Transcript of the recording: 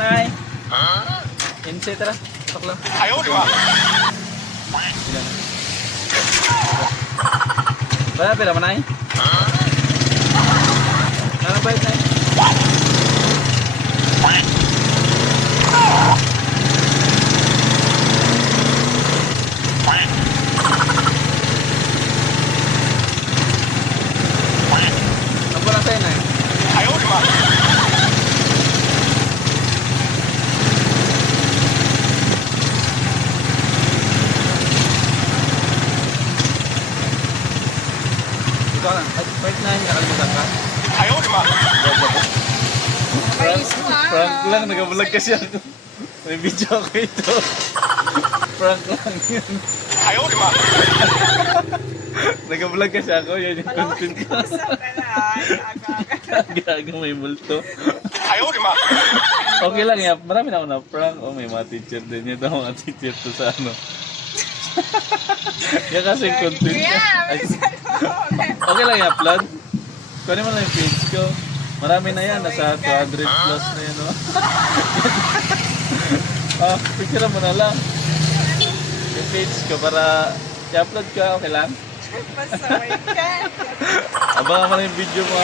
manay. Inse tara. Tok lang. Ayaw, di ba? Ilan na. Wala pera manay. Ano ba ito? Ano ba lang sa'yo na eh? Ayaw, di ba? Ikaw lang. At part 9, nakalimutan ka? Ayaw, di ba? Prank lang, nag-vlog kasi ako. May video ako ito. Prank lang yun. Ayaw, di ba? Nag-vlog kasi ako, yun yung content ko. Gago, may multo. Ayaw, di ba? Okay lang yan, marami na ako na prank. Oh, may mga teacher din. Yun daw mga teacher to sa ano. Yan kasi yung content ko. Ay, okay lang yan, upload. Kunin mo lang yung page ko. Marami na yan, nasa 200 plus na yan, no? Picture mo na lang. Yung page ko para i-upload ka, okay lang? Pasaway ka. Abangan mo na yung video mo.